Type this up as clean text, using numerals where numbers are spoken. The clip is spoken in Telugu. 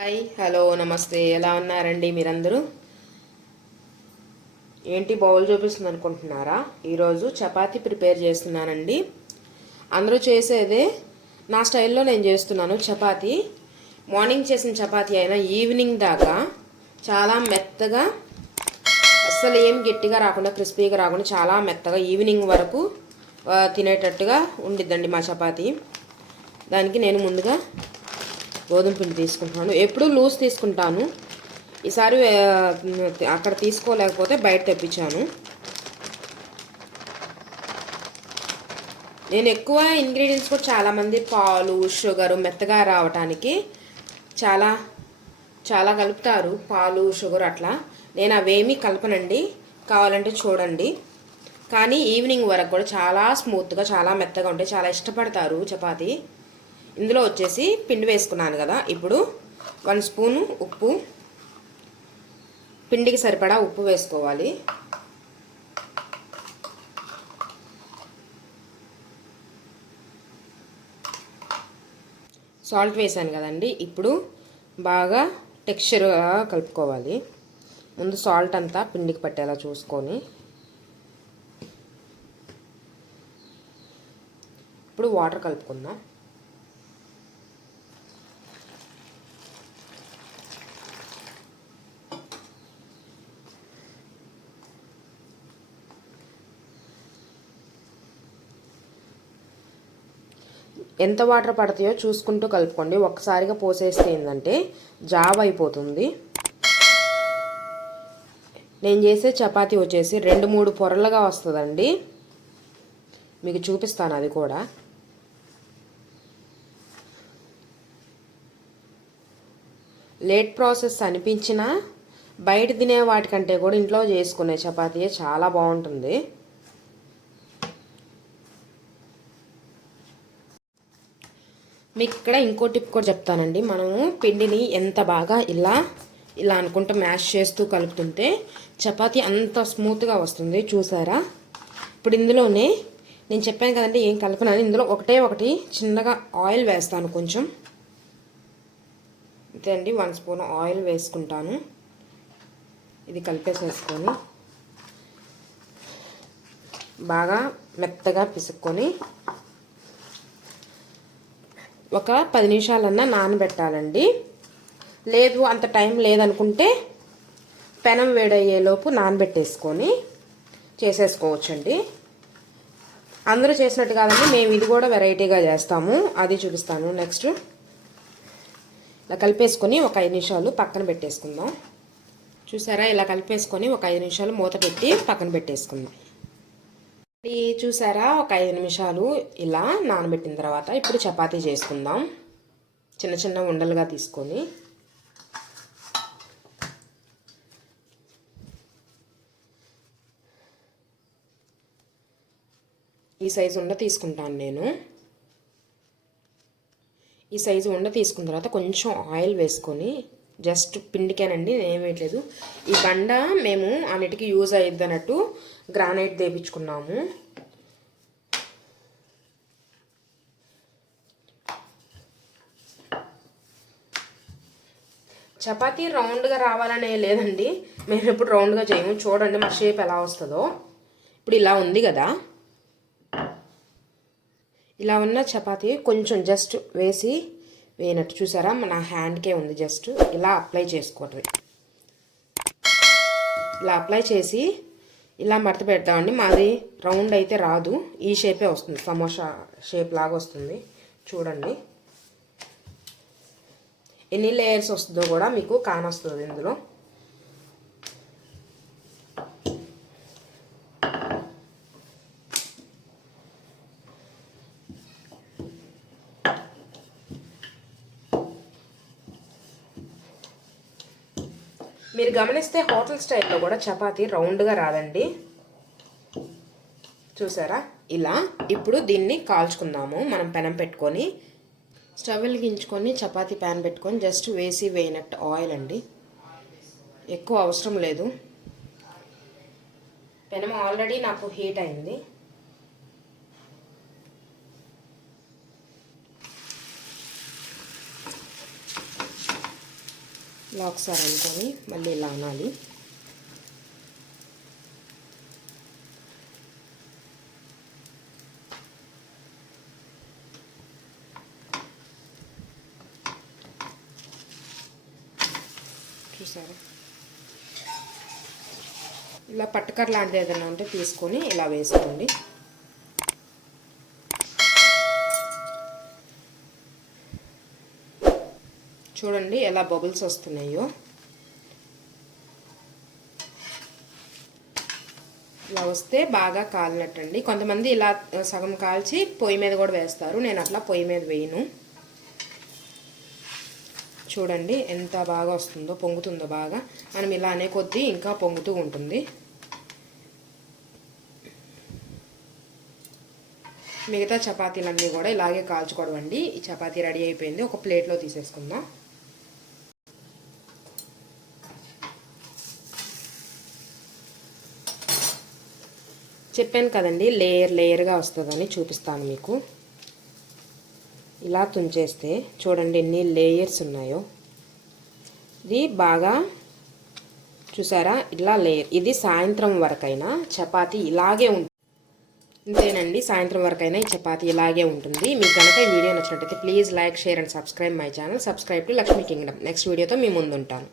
హాయ్ హలో నమస్తే, ఎలా ఉన్నారండి మీరందరూ? ఏంటి బౌల్ చూపిస్తుంది అనుకుంటున్నారా? ఈరోజు చపాతీ ప్రిపేర్ చేస్తున్నానండి. అందరూ చేసేదే నా స్టైల్లో నేను చేస్తున్నాను. చపాతీ మార్నింగ్ చేసిన చపాతీ అయినా ఈవినింగ్ దాకా చాలా మెత్తగా, అస్సలు ఏం గట్టిగా రాకుండా, క్రిస్పీగా రాకుండా చాలా మెత్తగా ఈవినింగ్ వరకు తినేటట్టుగా ఉండిద్దండి మా చపాతీ. దానికి నేను ముందుగా గోధుమ పిండి తీసుకుంటున్నాను. ఎప్పుడూ లూజ్ తీసుకుంటాను, ఈసారి అక్కడ తీసుకోలేకపోతే బయట తెప్పించాను. నేను ఎక్కువ ఇంగ్రీడియంట్స్ కూడా చాలామంది పాలు, షుగరు మెత్తగా రావటానికి చాలా చాలా కలుపుతారు, పాలు, షుగర్ అట్లా. నేను అవేమీ కలపనండి, కావాలంటే చూడండి. కానీ ఈవినింగ్ వరకు కూడా చాలా స్మూత్గా, చాలా మెత్తగా ఉంటాయి, చాలా ఇష్టపడతారు చపాతీ. ఇందులో వచ్చేసి పిండి వేసుకున్నాను కదా, ఇప్పుడు 1 స్పూను ఉప్పు, పిండికి సరిపడా ఉప్పు వేసుకోవాలి. సాల్ట్ వేసాను కదండి, ఇప్పుడు బాగా టెక్స్చర్గా కలుపుకోవాలి. ముందు సాల్ట్ అంతా పిండికి పట్టేలా చూసుకొని, ఇప్పుడు వాటర్ కలుపుకుందాం. ఎంత వాటర్ పడతాయో చూసుకుంటూ కలుపుకోండి. ఒక్కసారిగా పోసేస్తే ఏంటంటే జావ్ అయిపోతుంది. నేను చేసే చపాతీ వచ్చేసి 2-3 పొరలుగా వస్తుందండి, మీకు చూపిస్తాను అది కూడా. లేట్ ప్రాసెస్ అనిపించినా బయట తినే వాటికంటే కూడా ఇంట్లో చేసుకునే చపాతీ చాలా బాగుంటుంది. మీకు ఇక్కడ ఇంకో టిప్ కూడా చెప్తానండి. మనము పిండిని ఎంత బాగా ఇలా అనుకుంటూ మ్యాష్ చేస్తూ కలుపుతుంటే చపాతీ అంత స్మూత్గా వస్తుంది, చూసారా? ఇప్పుడు ఇందులోనే నేను చెప్పాను కదండి ఏం కలపనని, ఇందులో ఒకటి చిన్నగా ఆయిల్ వేస్తాను కొంచెం. అంతే అండి, 1 స్పూన్ ఆయిల్ వేసుకుంటాను. ఇది కలిపేసేసుకొని బాగా మెత్తగా పిసుక్కొని ఒక 10 నిమిషాలన్నా నానబెట్టాలండి. లేదు అంత టైం లేదనుకుంటే పెనం వేడయ్యేలోపు నానబెట్టేసుకొని చేసేసుకోవచ్చండి. అందరూ చేసినట్టు కాదండి, మేము ఇది కూడా వెరైటీగా చేస్తాము, అది చూపిస్తాను నెక్స్ట్. ఇలా కలిపేసుకొని ఒక 5 నిమిషాలు పక్కన పెట్టేసుకుందాం. చూసారా, ఇలా కలిపేసుకొని ఒక 5 నిమిషాలు మూత పెట్టి పక్కన పెట్టేసుకుందాం. చూసారా, ఒక 5 నిమిషాలు ఇలా నానబెట్టిన తర్వాత ఇప్పుడు చపాతీ చేసుకుందాం. చిన్న చిన్న ఉండలుగా తీసుకొని ఈ సైజు ఉండ తీసుకుంటాను నేను. ఈ సైజు ఉండ తీసుకున్న తర్వాత కొంచెం ఆయిల్ వేసుకొని, జస్ట్ పిండికేనండి, నేనేం వేయట్లేదు. ఈ బండ మేము అన్నిటికీ యూజ్ అయ్యిద్ది అన్నట్టు గ్రానైట్ తెప్పించుకున్నాము. చపాతీ రౌండ్గా రావాలనే లేదండి, మేము ఎప్పుడు రౌండ్గా చేయము. చూడండి మా షేప్ ఎలా వస్తుందో. ఇప్పుడు ఇలా ఉంది కదా, ఇలా ఉన్న చపాతీ కొంచెం జస్ట్ వేయనట్టు, చూసారా నా హ్యాండ్కే ఉంది, జస్ట్ ఇలా అప్లై చేసుకోవటం. ఇలా అప్లై చేసి ఇలా మడత పెడతామండి. మాది రౌండ్ అయితే రాదు, ఈ షేపే వస్తుంది, సమోసా షేప్ లాగా వస్తుంది. చూడండి ఎన్ని లేయర్స్ వస్తుందో కూడా మీకు కానొస్తుంది ఇందులో. మీరు గమనిస్తే హోటల్ స్టైల్లో కూడా చపాతీ రౌండ్గా రాదండి, చూసారా? ఇలా ఇప్పుడు దీన్ని కాల్చుకుందాము. మనం పెనం పెట్టుకొని స్టవ్ వెలిగించుకొని చపాతీ ప్యాన్ పెట్టుకొని జస్ట్ వేయనట్టు ఆయిల్ అండి, ఎక్కువ అవసరం లేదు. పెనం ఆల్రెడీ నాకు హీట్ అయింది. ఇలా ఒకసారి అనుకొని మళ్ళీ ఇలా అనాలి. చూసారా, ఇలా పట్టుకర్ర లాంటిది ఏదైనా ఉంటే తీసుకొని ఇలా వేసుకోండి. చూడండి ఎలా బబుల్స్ వస్తున్నాయో. ఇలా వస్తే బాగా కాలినట్టండి. కొంతమంది ఇలా సగం కాల్చి పొయ్యి మీద కూడా వేస్తారు, నేను అట్లా పొయ్యి మీద వేయను. చూడండి ఎంత బాగా వస్తుందో, పొంగుతుందో బాగా. మనం ఇలా అనే కొద్దీ ఇంకా పొంగుతూ ఉంటుంది. మిగతా చపాతీలన్నీ కూడా ఇలాగే కాల్చుకోవడం అండి. ఈ చపాతీ రెడీ అయిపోయింది, ఒక ప్లేట్లో తీసేసుకుందాం. చెప్పాను కదండి లేయర్గా వస్తుందని, చూపిస్తాను మీకు. ఇలా తుంచేస్తే చూడండి ఎన్ని లేయర్స్ ఉన్నాయో. ఇది బాగా చూసారా, ఇలా లేయర్. ఇది సాయంత్రం వరకైనా చపాతీ ఇలాగే ఉంటుంది. ఇంతేనండి, సాయంత్రం వరకైనా ఈ చపాతీ ఇలాగే ఉంటుంది. మీకు కనుక ఈ వీడియో నచ్చినట్టయితే please like, share and subscribe my channel. Subscribe to Lakshmi Kingdom. Next వీడియోతో మీ ముందు ఉంటాను.